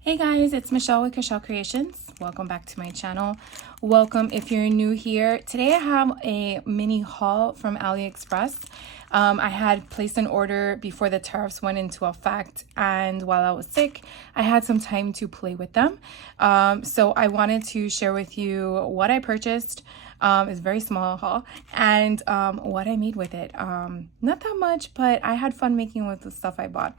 Hey guys, it's Michelle with Michelle Creations. Welcome back to my channel. Welcome if you're new here. Today I have a mini haul from AliExpress. I had placed an order before the tariffs went into effect, and while I was sick, I had some time to play with them. So I wanted to share with you what I purchased. It's a very small haul, and what I made with it. Not that much, but I had fun making with the stuff I bought.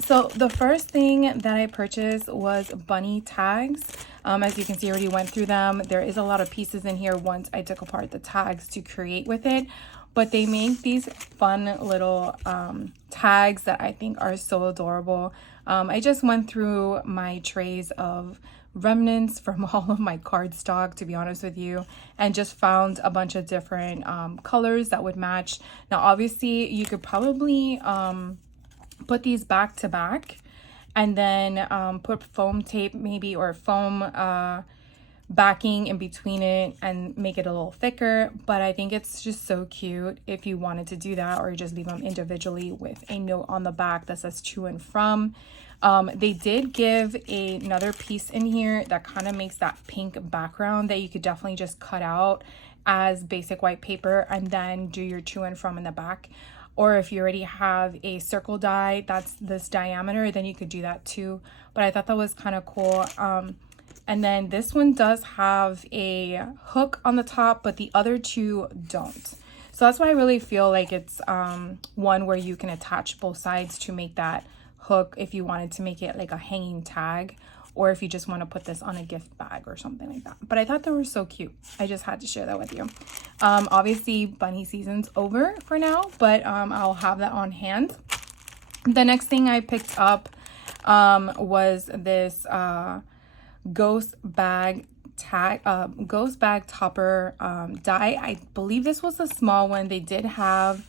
So the first thing that I purchased was bunny tags. As you can see, I already went through them. There is a lot of pieces in here once I took apart the tags to create with it, but they make these fun little tags that I think are so adorable. I just went through my trays of remnants from all of my cardstock, to be honest with you, and just found a bunch of different colors that would match. Now obviously you could probably put these back to back and then put foam tape maybe, or foam backing in between it and make it a little thicker. But I think it's just so cute if you wanted to do that, or just leave them individually with a note on the back that says to and from. They did give another piece in here that kind of makes that pink background that you could definitely just cut out as basic white paper and then do your to and from in the back. Or if you already have a circle die that's this diameter, then you could do that too. But I thought that was kind of cool. And then this one does have a hook on the top, but the other two don't. So that's why I really feel like it's one where you can attach both sides to make that hook if you wanted to make it like a hanging tag, or if you just want to put this on a gift bag or something like that. But I thought they were so cute. I just had to share that with you. Obviously bunny season's over for now, but I'll have that on hand. The next thing I picked up was this ghost bag topper die. I believe this was a small one. They did have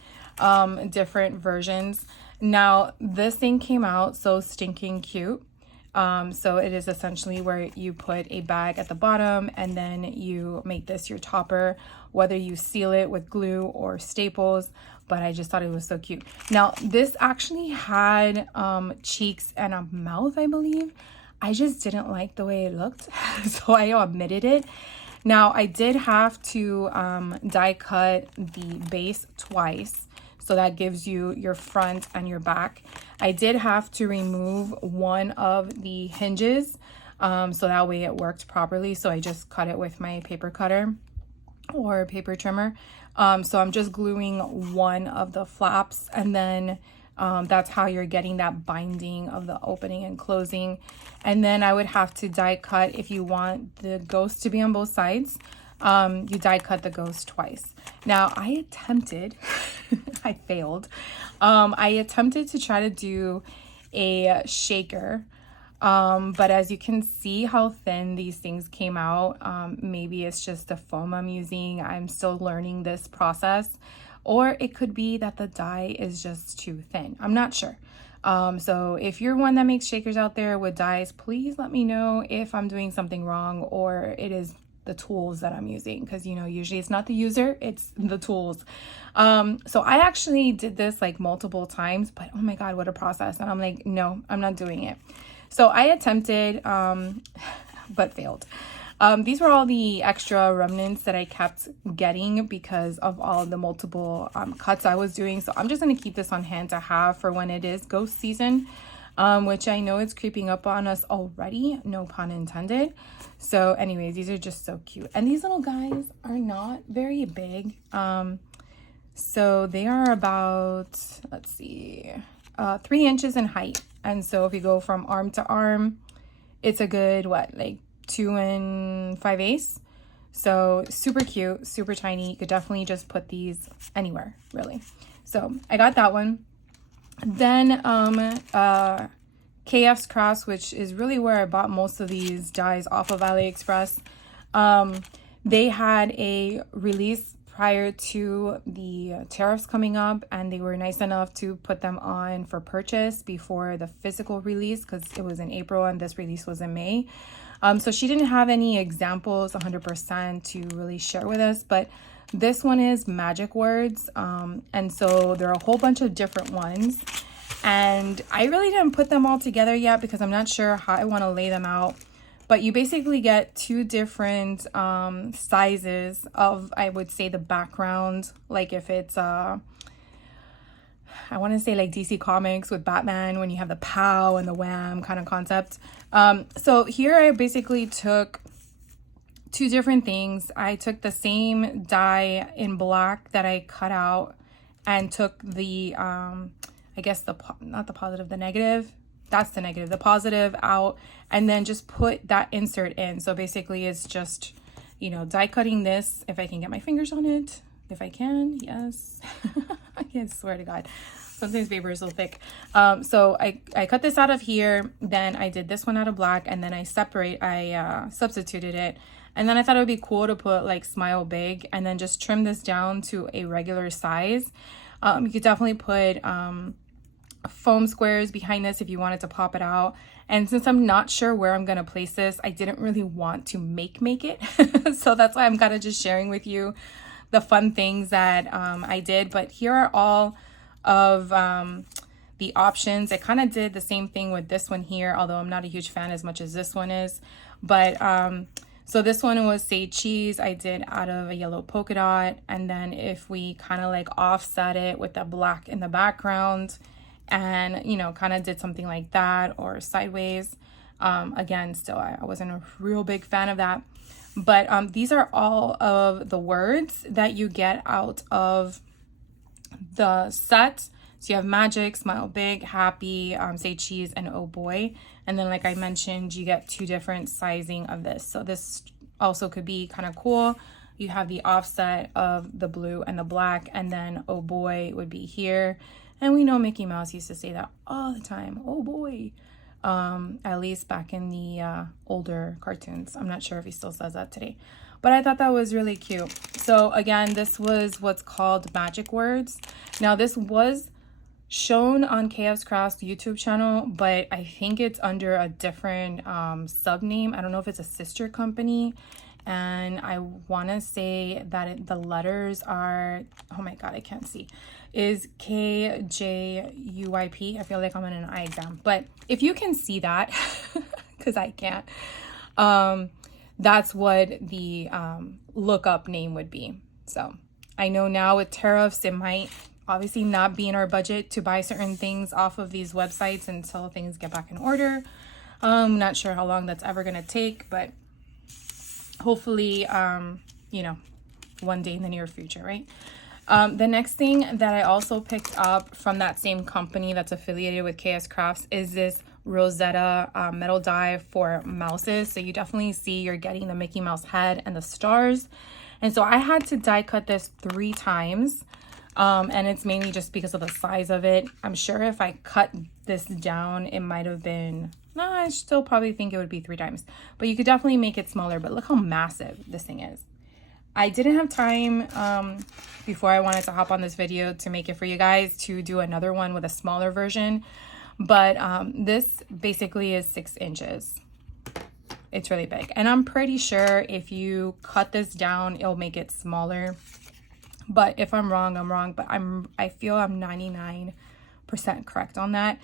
different versions. Now this thing came out so stinking cute. So it is essentially where you put a bag at the bottom and then you make this your topper, whether you seal it with glue or staples. But I just thought it was so cute. Now this actually had cheeks and a mouth, I believe. I just didn't like the way it looked, so I omitted it. Now I did have to die cut the base twice, so that gives you your front and your back. I did have to remove one of the hinges, so that way it worked properly. So I just cut it with my paper cutter or paper trimmer. So I'm just gluing one of the flaps, and then that's how you're getting that binding of the opening and closing. And then I would have to die cut, if you want the ghost to be on both sides, you die cut the ghost twice. Now I attempted, I failed. I attempted to try to do a shaker, but as you can see how thin these things came out, maybe it's just the foam I'm using. I'm still learning this process, or it could be that the die is just too thin. I'm not sure. So if you're one that makes shakers out there with dies, please let me know if I'm doing something wrong, or it is the tools that I'm using, because you know, usually it's not the user, it's the tools. So I actually did this like multiple times, but oh my god, what a process. And I'm like, no, I'm not doing it. So I attempted, but failed. These were all the extra remnants that I kept getting because of all the multiple cuts I was doing. So I'm just going to keep this on hand to have for when it is ghost season, which I know it's creeping up on us already, no pun intended. So anyways, these are just so cute. And these little guys are not very big. So they are about, let's see, 3 inches in height. And so if you go from arm to arm, it's a good, what, like 2 5/8. So super cute, super tiny. You could definitely just put these anywhere, really. So I got that one. Then KF's Crafts, which is really where I bought most of these dies off of AliExpress. They had a release prior to the tariffs coming up, and they were nice enough to put them on for purchase before the physical release, because it was in April and this release was in May. So she didn't have any examples 100% to really share with us, but this one is magic words. And so there are a whole bunch of different ones. And I really didn't put them all together yet because I'm not sure how I want to lay them out. But you basically get two different sizes of, I would say, the background. Like if it's, I want to say like DC Comics with Batman, when you have the POW and the wham kind of concept. So here I basically took two different things. I took the same die in black that I cut out and took the, I guess not the positive, the negative. That's the negative, the positive out, and then just put that insert in. So basically it's just, you know, die cutting this, if I can get my fingers on it. If I can, yes. I can't, swear to God. Sometimes paper is so thick. So I cut this out of here, then I did this one out of black, and then I substituted it. And then I thought it would be cool to put like Smile Big and then just trim this down to a regular size. You could definitely put foam squares behind this if you wanted to pop it out. And since I'm not sure where I'm going to place this, I didn't really want to make it. So that's why I'm kind of just sharing with you the fun things that I did. But here are all of the options. I kind of did the same thing with this one here, although I'm not a huge fan as much as this one is. But so this one was Say Cheese. I did out of a yellow polka dot. And then if we kind of like offset it with the black in the background and, you know, kind of did something like that, or sideways. Again, still, I wasn't a real big fan of that. But these are all of the words that you get out of the set. So you have magic, smile big, happy, say cheese, and oh boy. And then like I mentioned, you get two different sizing of this. So this also could be kind of cool. You have the offset of the blue and the black, and then oh boy would be here. And we know Mickey Mouse used to say that all the time, oh boy. At least back in the older cartoons. I'm not sure if he still says that today. But I thought that was really cute. So again, this was what's called Magic Words. Now this was shown on KS Crafts YouTube channel, but I think it's under a different sub name. I don't know if it's a sister company. And I want to say that the letters are, oh my God, I can't see, is KJUYP. I feel like I'm in an eye exam, but if you can see that, because I can't, that's what the lookup name would be. So I know now with tariffs, it might obviously not be in our budget to buy certain things off of these websites until things get back in order. I'm not sure how long that's ever going to take, but hopefully, you know, one day in the near future, right? The next thing that I also picked up from that same company that's affiliated with KS Crafts is this Rosetta metal die for mouses. So you definitely see you're getting the Mickey Mouse head and the stars. And so I had to die cut this 3 times. And it's mainly just because of the size of it. I'm sure if I cut this down, it might have been, no, I still probably think it would be 3 times. But you could definitely make it smaller. But look how massive this thing is. I didn't have time before I wanted to hop on this video to make it for you guys to do another one with a smaller version. But this basically is 6 inches. It's really big. And I'm pretty sure if you cut this down, it'll make it smaller. But if I'm wrong, I'm wrong. But I feel I'm 99% correct on that.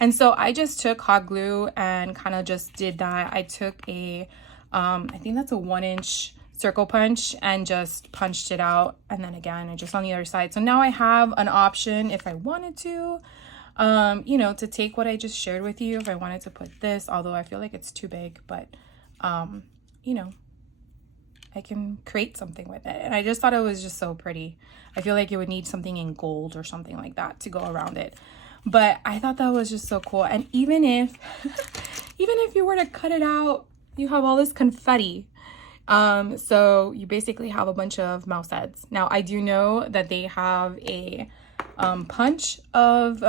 And so I just took hot glue and kind of just did that. I took a, I think that's a 1-inch circle punch and just punched it out. And then again, just on the other side. So now I have an option if I wanted to, you know, to take what I just shared with you. If I wanted to put this, although I feel like it's too big, but, you know, I can create something with it. And I just thought it was just so pretty. I feel like it would need something in gold or something like that to go around it. But I thought that was just so cool. And even if, even if you were to cut it out, you have all this confetti. So you basically have a bunch of mouse heads. Now I do know that they have a punch of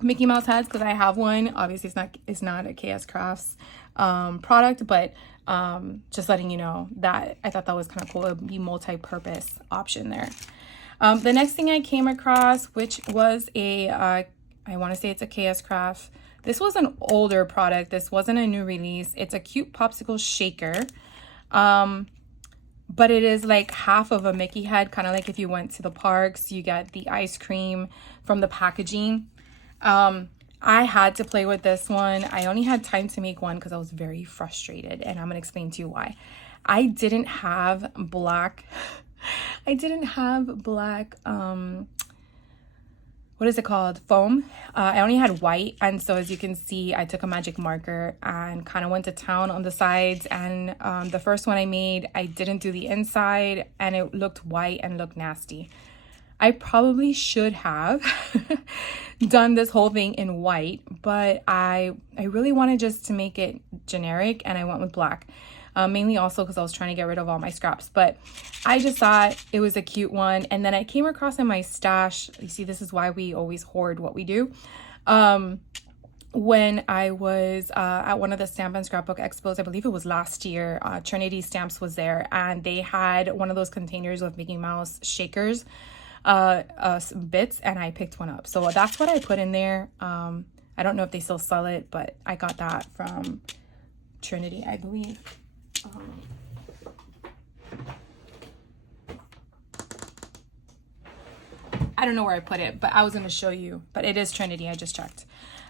Mickey Mouse heads because I have one. Obviously it's not a KS Crafts product, but just letting you know that I thought that was kind of cool. It would be multi-purpose option there. The next thing I came across, which was a I want to say it's a KS Craft. This was an older product. This wasn't a new release. It's a cute popsicle shaker. But it is like half of a Mickey head, kind of like if you went to the parks, you get the ice cream from the packaging. I had to play with this one. I only had time to make one because I was very frustrated, and I'm gonna explain to you why. I didn't have black I didn't have black what is it called, foam. I only had white, and so as you can see, I took a magic marker and kind of went to town on the sides. And the first one I made, I didn't do the inside, and it looked white and looked nasty. I probably should have done this whole thing in white, but I really wanted just to make it generic, and I went with black. Mainly also because I was trying to get rid of all my scraps, but I just thought it was a cute one. And then I came across in my stash, you see, this is why we always hoard what we do. When I was at one of the Stamp and Scrapbook Expos, I believe it was last year, Trinity Stamps was there, and they had one of those containers with Mickey Mouse shakers, bits, and I picked one up. So that's what I put in there. I don't know if they still sell it, but I got that from Trinity, I believe. I don't know where I put it, but I was going to show you, but it is Trinity. I just checked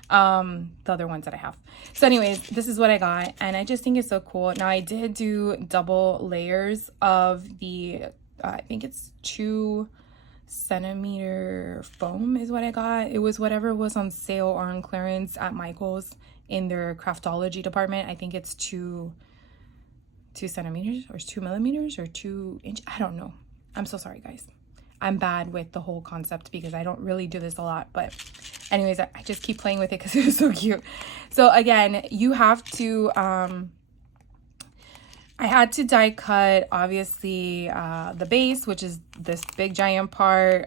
the other ones that I have. So anyways, this is what I got, and I just think it's so cool. Now I did do double layers of the I think it's 2-centimeter foam is what I got. It was whatever was on sale or on clearance at Michael's in their craftology department. I think it's 2 centimeters or 2 millimeters or 2 inch. I don't know. I'm so sorry, guys. I'm bad with the whole concept because I don't really do this a lot. But anyways, I just keep playing with it because it was so cute. So again, you have to, I had to die cut, obviously, the base, which is this big giant part.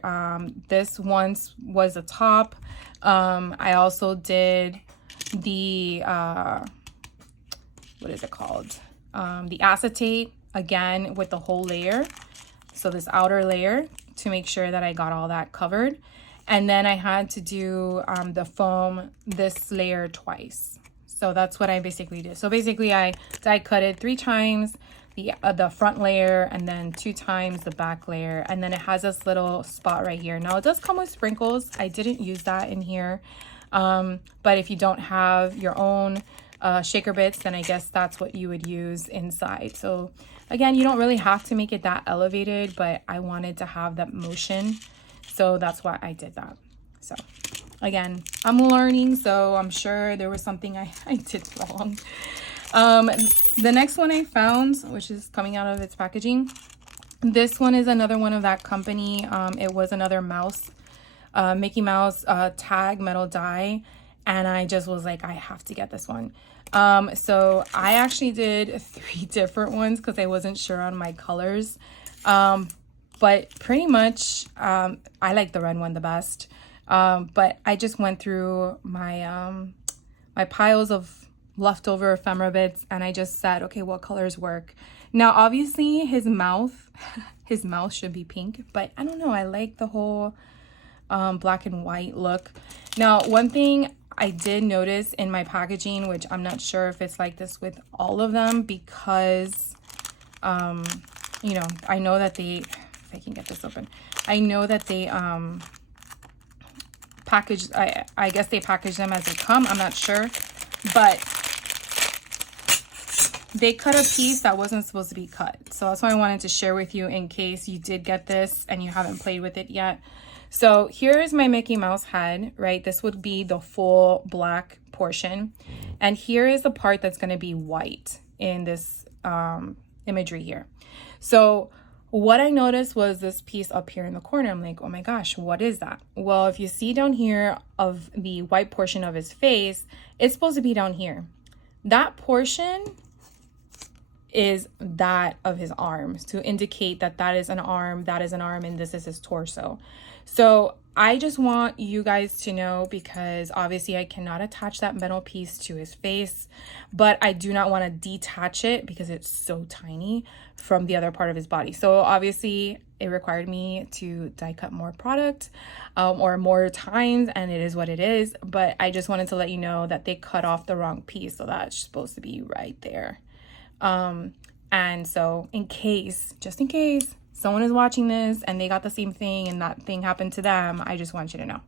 This once was the top. I also did the, what is it called? The acetate, again, with the whole layer. So this outer layer to make sure that I got all that covered. And then I had to do the foam, this layer twice. So that's what I basically did. So basically I die cut it 3 times, the front layer, and then 2 times the back layer. And then it has this little spot right here. Now it does come with sprinkles. I didn't use that in here. But if you don't have your own shaker bits, then I guess that's what you would use inside. So again, you don't really have to make it that elevated, but I wanted to have that motion, so that's why I did that. So again, I'm learning, so I'm sure there was something I did wrong. The next one I found, which is coming out of its packaging, this one is another one of that company. It was another mouse, Mickey Mouse tag metal die, and I just was like, I have to get this one. So I actually did 3 different ones because I wasn't sure on my colors. But pretty much, I like the red one the best. But I just went through my, my piles of leftover ephemera bits, and I just said, okay, what colors work? Now, obviously his mouth should be pink, but I don't know. I like the whole, black and white look. Now, one thing I did notice in my packaging, which I'm not sure if it's like this with all of them, because, you know, I know that they, if I can get this open, I know that they, package, I guess they package them as they come. I'm not sure, but they cut a piece that wasn't supposed to be cut. So that's why I wanted to share with you in case you did get this and you haven't played with it yet. So here's my Mickey Mouse head, right? This would be the full black portion. And here is the part that's going to be white in this imagery here. So what I noticed was this piece up here in the corner. I'm like, oh my gosh, what is that? Well, if you see down here of the white portion of his face, it's supposed to be down here. That portion is that of his arms to indicate that that is an arm, and this is his torso. So I just want you guys to know, because obviously I cannot attach that metal piece to his face, but I do not want to detach it because it's so tiny from the other part of his body. So obviously it required me to die cut more product or more times, and it is what it is. But I just wanted to let you know that they cut off the wrong piece, so that's supposed to be right there. And so just in case someone is watching this and they got the same thing and that thing happened to them, I just want you to know.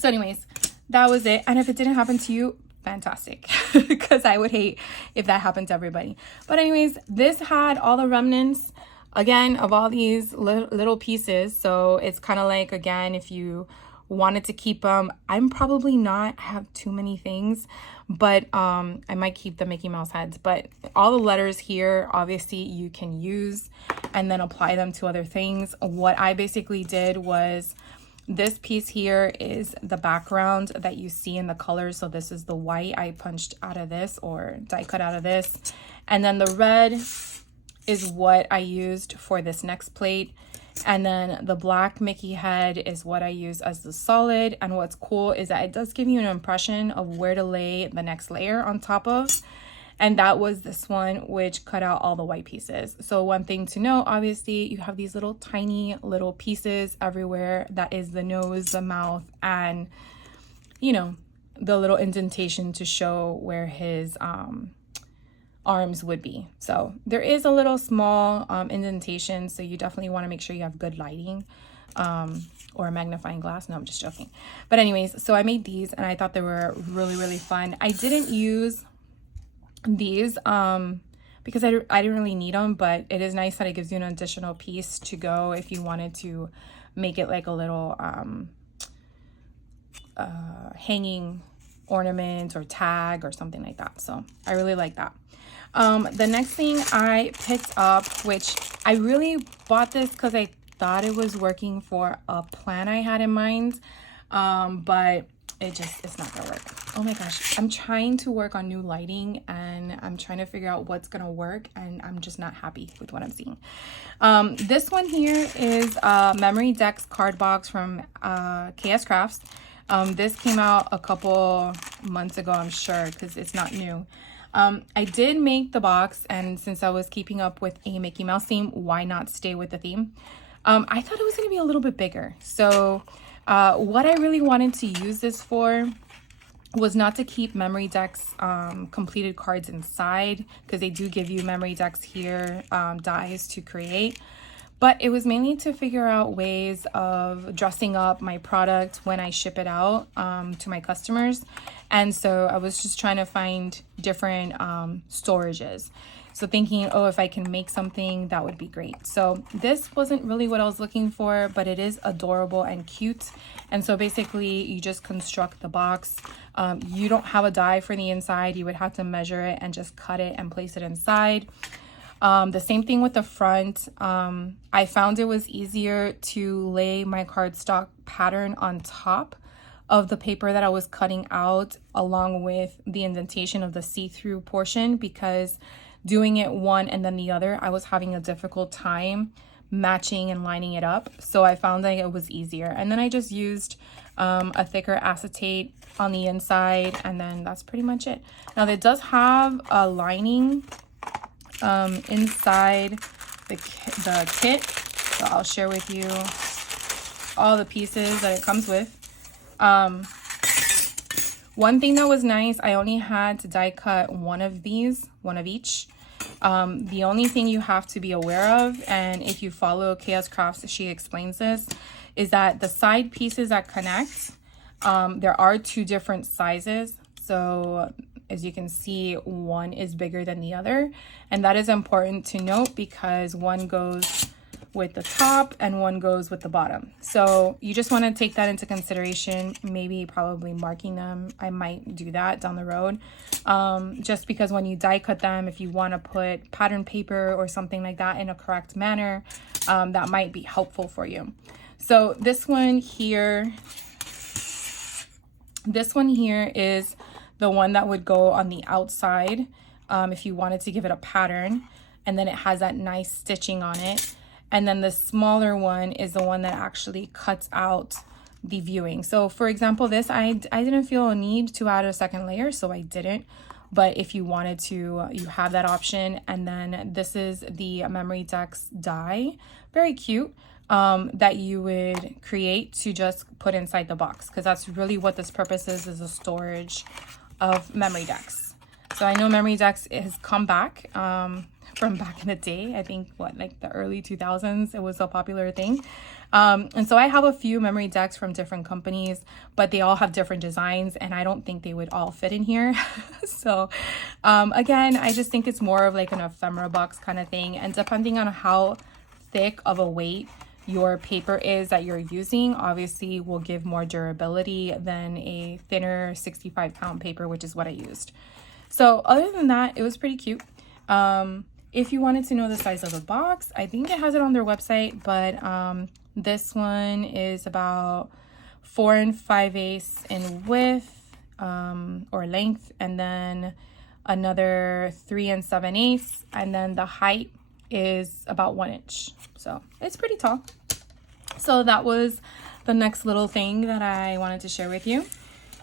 So anyways, that was it. And if it didn't happen to you, fantastic, because I would hate if that happened to everybody. But anyways, this had all the remnants again of all these little pieces. So it's kind of like, again, if you wanted to keep them, I'm probably not, I have too many things, but I might keep the Mickey Mouse heads. But all the letters here, obviously you can use and then apply them to other things. What I basically did was, this piece here is the background that you see in the colors. So this is the white I punched out of this, or die cut out of this. And then the red is what I used for this next plate. And then the black Mickey head is what I use as the solid. And what's cool is that it does give you an impression of where to lay the next layer on top of. And that was this one, which cut out all the white pieces. So one thing to know, obviously, you have these little tiny little pieces everywhere. That is the nose, the mouth, and, you know, the little indentation to show where his arms would be. So there is a little small indentation. So you definitely want to make sure you have good lighting or a magnifying glass. No, I'm just joking. But anyways, so I made these and I thought they were really, really fun. I didn't use these because I didn't really need them, but it is nice that it gives you an additional piece to go if you wanted to make it like a little hanging ornament or tag or something like that. So I really like that. The next thing I picked up, which I really bought this because I thought it was working for a plan I had in mind, but it's not gonna work. Oh my gosh, I'm trying to work on new lighting and I'm trying to figure out what's gonna work, and I'm just not happy with what I'm seeing. This one here is a Memory Decks card box from KS Crafts. This came out a couple months ago, I'm sure, because it's not new. I did make the box, and since I was keeping up with a Mickey Mouse theme, why not stay with the theme? I thought it was gonna be a little bit bigger. So what I really wanted to use this for was not to keep Memory Decks completed cards inside, because they do give you Memory Decks here, dies to create. But it was mainly to figure out ways of dressing up my product when I ship it out to my customers. And so I was just trying to find different storages. So thinking, oh, if I can make something, that would be great. So this wasn't really what I was looking for, but it is adorable and cute. And so basically you just construct the box. You don't have a die for the inside. You would have to measure it and just cut it and place it inside. The same thing with the front. I found it was easier to lay my cardstock pattern on top of the paper that I was cutting out, along with the indentation of the see-through portion, because doing it one and then the other, I was having a difficult time matching and lining it up. So I found that it was easier. And then I just used a thicker acetate on the inside, and then that's pretty much it. Now it does have a lining inside the kit, so I'll share with you all the pieces that it comes with. One thing that was nice, I only had to die cut one of these, one of each. The only thing you have to be aware of, and if you follow KS Crafts, she explains this, is that the side pieces that connect, there are two different sizes. So as you can see, one is bigger than the other, and that is important to note because one goes with the top and one goes with the bottom. So you just want to take that into consideration, maybe probably marking them. I might do that down the road, just because when you die cut them, if you want to put pattern paper or something like that in a correct manner, that might be helpful for you. So this one here is the one that would go on the outside if you wanted to give it a pattern, and then it has that nice stitching on it. And then the smaller one is the one that actually cuts out the viewing. So for example, this, I didn't feel a need to add a second layer, so I didn't. But if you wanted to, you have that option. And then this is the Memory Decks die, very cute, that you would create to just put inside the box, because that's really what this purpose is a storage of Memory Decks. So I know Memory Decks has come back from back in the day. I think like the early 2000s, it was a popular thing. And so I have a few memory decks from different companies, but they all have different designs, and I don't think they would all fit in here. So again, I just think it's more of like an ephemera box kind of thing. And depending on how thick of a weight your paper is that you're using, obviously will give more durability than a thinner 65-pound paper, which is what I used. So other than that, it was pretty cute. If you wanted to know the size of the box, I think it has it on their website, but this one is about 4 5/8 in width or length, and then another 3 7/8, and then the height is about 1 inch. So it's pretty tall. So that was the next little thing that I wanted to share with you.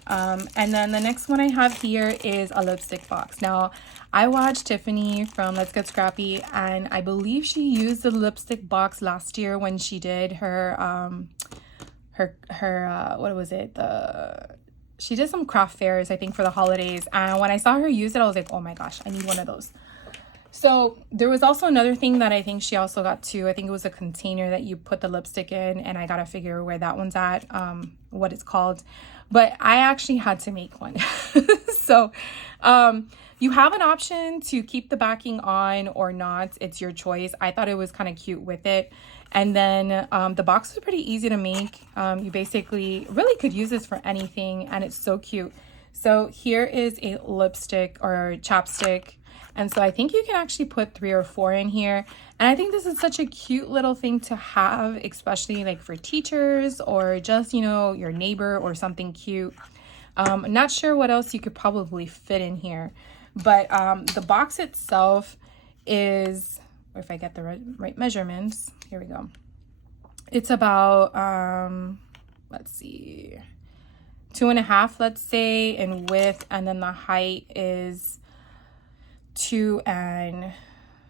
And then the next one I have here is a lipstick box. Now, I watched Tiffany from Let's Get Scrappy, and I believe she used the lipstick box last year when she did her what was it? She did some craft fairs, I think, for the holidays. And when I saw her use it, I was like, oh my gosh, I need one of those. So there was also another thing that I think she also got too. I think it was a container that you put the lipstick in, and I gotta figure where that one's at, what it's called. But I actually had to make one. So you have an option to keep the backing on or not. It's your choice. I thought it was kind of cute with it. And then the box was pretty easy to make. You basically really could use this for anything, and it's so cute. So here is a lipstick or chapstick. And so I think you can actually put 3 or 4 in here. And I think this is such a cute little thing to have, especially like for teachers or just, you know, your neighbor or something cute. I'm not sure what else you could probably fit in here. But the box itself is, or if I get the right measurements, here we go. It's about, let's see, 2.5, let's say, in width. And then the height is 2 and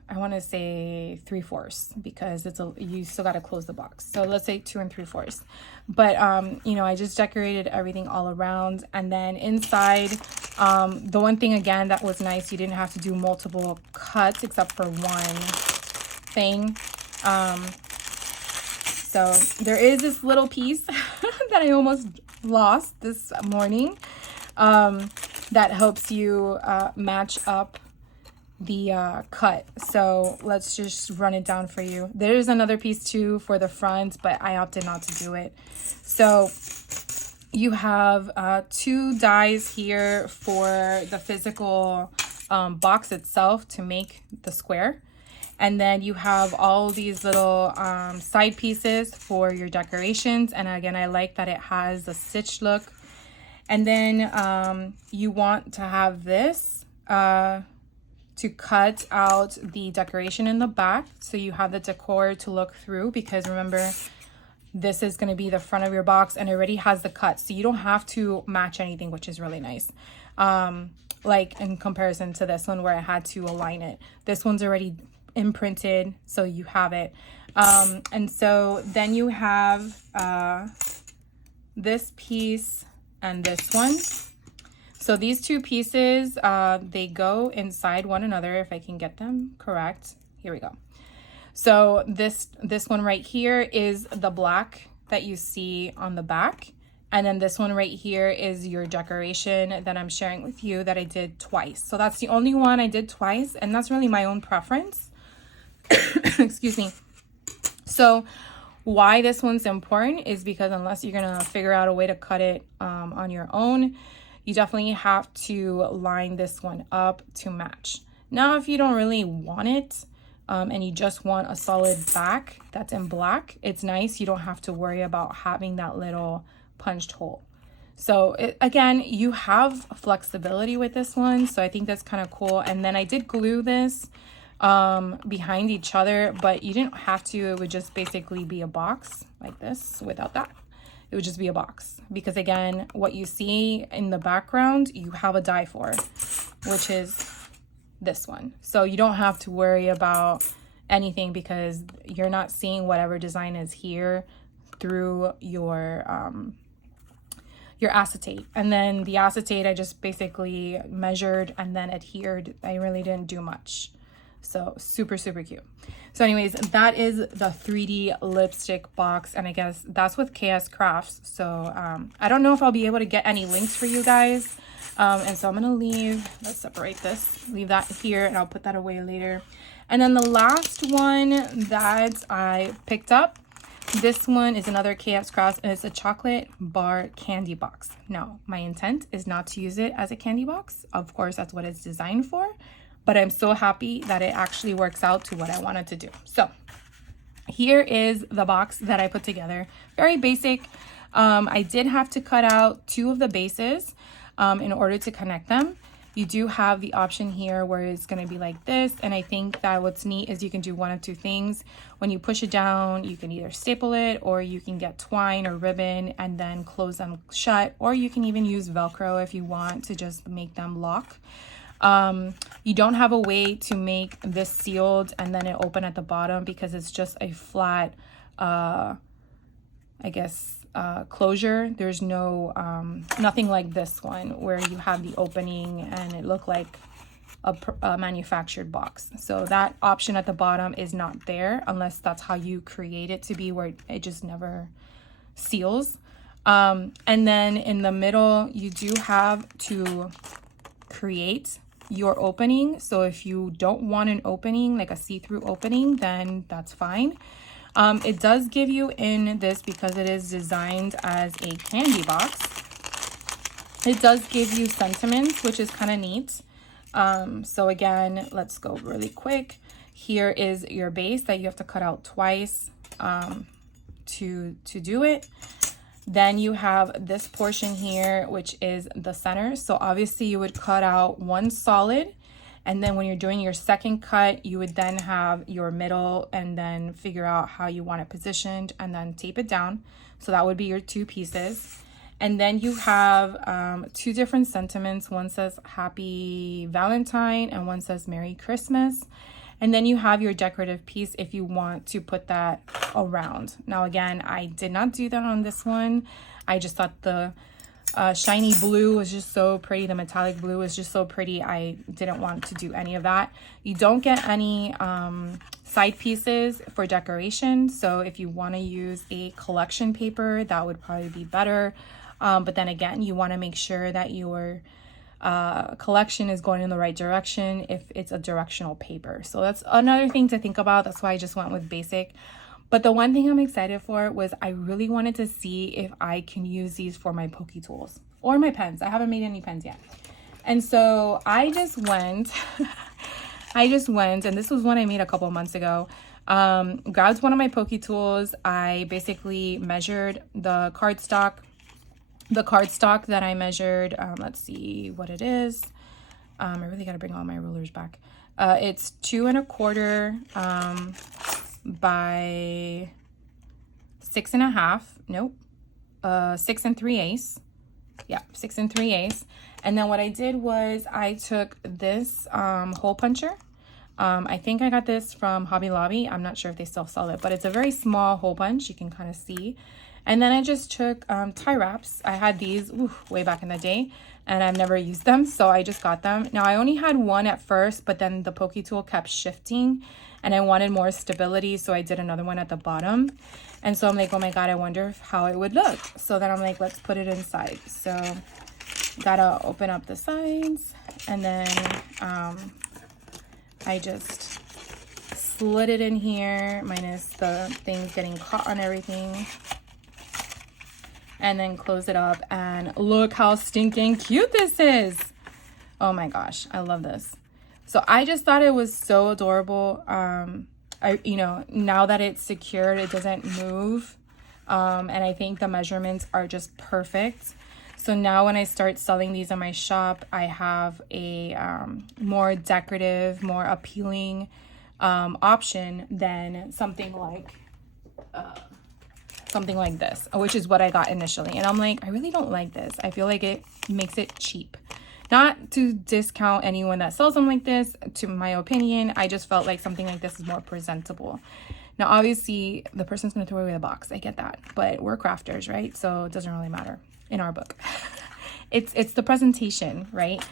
I want to say 3/4, because you still got to close the box. So let's say 2 3/4. But you know, I just decorated everything all around, and then inside, the one thing again that was nice, you didn't have to do multiple cuts except for one thing. So there is this little piece that I almost lost this morning, that helps you match up the cut. So let's just run it down for you. There's another piece too for the front, but I opted not to do it. So you have 2 dies here for the physical box itself to make the square, and then you have all these little side pieces for your decorations. And again, I like that it has a stitch look. And then you want to have this to cut out the decoration in the back, so you have the decor to look through, because remember, this is going to be the front of your box and it already has the cut, so you don't have to match anything, which is really nice. Like in comparison to this one where I had to align it, this one's already imprinted, so you have it. And so then you have this piece and this one. So these 2 pieces, they go inside one another, if I can get them correct. Here we go. So this one right here is the black that you see on the back. And then this one right here is your decoration that I'm sharing with you that I did twice. So that's the only one I did twice, and that's really my own preference. Excuse me. So why this one's important is because unless you're gonna figure out a way to cut it on your own, you definitely have to line this one up to match. Now, if you don't really want it and you just want a solid back that's in black, it's nice. You don't have to worry about having that little punched hole. So again, you have flexibility with this one. So I think that's kind of cool. And then I did glue this behind each other, but you didn't have to. It would just basically be a box like this without that. It would just be a box, because again, what you see in the background, you have a die for, which is this one. So you don't have to worry about anything, because you're not seeing whatever design is here through your acetate. And then the acetate, I just basically measured and then adhered. I really didn't do much. So super, super cute. So anyways, that is the 3D lipstick box. And I guess that's with KS Crafts. So I don't know if I'll be able to get any links for you guys. And so I'm going to leave, let's separate this, leave that here, and I'll put that away later. And then the last one that I picked up, this one is another KS Crafts, and it's a chocolate bar candy box. Now, my intent is not to use it as a candy box. Of course, that's what it's designed for. But I'm so happy that it actually works out to what I wanted to do. So here is the box that I put together. Very basic. I did have to cut out 2 of the bases in order to connect them. You do have the option here where it's going to be like this. And I think that what's neat is you can do one of 2 things. When you push it down, you can either staple it, or you can get twine or ribbon and then close them shut. Or you can even use Velcro if you want to just make them lock. You don't have a way to make this sealed and then it open at the bottom because it's just a flat, I guess, closure. There's no, nothing like this one where you have the opening and it looked like a manufactured box. So that option at the bottom is not there unless that's how you create it to be, where it just never seals. And then in the middle, you do have to create your opening. So if you don't want an opening, like a see-through opening, then that's fine. It does give you in this, because it is designed as a candy box, it does give you sentiments, which is kind of neat. So again, let's go really quick. Here is your base that you have to cut out twice to do it. Then you have this portion here, which is the center. So obviously you would cut out one solid, and then when you're doing your second cut, you would then have your middle and then figure out how you want it positioned and then tape it down. So that would be your 2 pieces. And then you have 2 different sentiments. One says Happy Valentine and one says Merry Christmas. And then you have your decorative piece if you want to put that around. Now, again, I did not do that on this one. I just thought the shiny blue was just so pretty. The metallic blue was just so pretty. I didn't want to do any of that. You don't get any side pieces for decoration. So if you want to use a collection paper, that would probably be better. But then again, you want to make sure that your collection is going in the right direction if it's a directional paper. So that's another thing to think about. That's why I just went with basic. But the one thing I'm excited for was I really wanted to see if I can use these for my Poke Tools or my pens. I haven't made any pens yet. And so I just went, and this was one I made a couple months ago. Grabbed one of my Poke Tools. I basically measured the cardstock that I measured. Let's see what it is. I really got to bring all my rulers back. It's 2 1/4 by 6 1/2. Nope. 6 3/8. Yeah, 6 3/8. And then what I did was I took this hole puncher. I think I got this from Hobby Lobby. I'm not sure if they still sell it, but it's a very small hole punch. You can kind of see. And then I just took tie wraps. I had these way back in the day, and I've never used them, so I just got them. Now, I only had one at first, but then the Poke Tool kept shifting, and I wanted more stability, so I did another one at the bottom. And so I'm like, oh my God, I wonder how it would look. So then I'm like, let's put it inside. So gotta open up the sides, and then I just slid it in here, minus the things getting caught on everything. And then close it up, and look how stinking cute this is. Oh my gosh, I love this. So I just thought it was so adorable. Now that it's secured, it doesn't move. And I think the measurements are just perfect. So now when I start selling these in my shop, I have a more decorative, more appealing option than something like this, which is what I got initially. And I'm like, I really don't like this. I feel like it makes it cheap. Not to discount anyone that sells them like this, to my opinion, I just felt like something like this is more presentable. Now, obviously, the person's going to throw away the box. I get that. But we're crafters, right? So it doesn't really matter in our book. It's the presentation, right?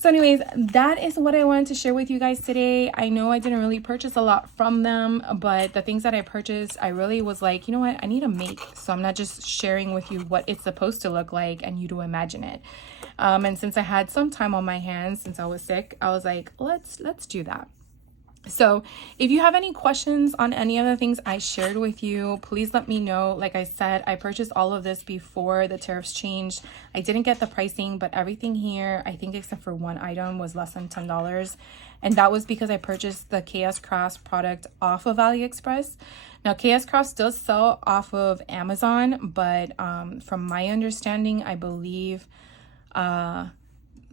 So anyways, that is what I wanted to share with you guys today. I know I didn't really purchase a lot from them, but the things that I purchased, I really was like, you know what, I need to make. So I'm not just sharing with you what it's supposed to look like and you to imagine it. And since I had some time on my hands since I was sick, I was like, let's do that. So if you have any questions on any of the things I shared with you, please let me know. Like I said, I purchased all of this before the tariffs changed. I didn't get the pricing, but everything here, I think except for one item, was less than $10. And that was because I purchased the KS Crafts product off of AliExpress. Now, KS Crafts does sell off of Amazon, but from my understanding, I believe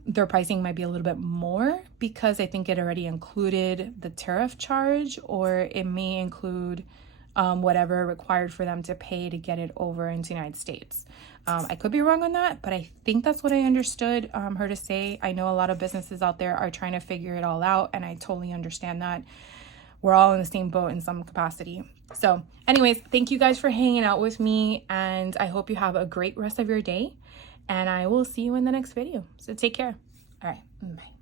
their pricing might be a little bit more because I think it already included the tariff charge, or it may include whatever required for them to pay to get it over into the United States. I could be wrong on that, but I think that's what I understood her to say. I know a lot of businesses out there are trying to figure it all out, and I totally understand that. We're all in the same boat in some capacity. So anyways, thank you guys for hanging out with me, and I hope you have a great rest of your day. And I will see you in the next video. So take care. All right. Bye.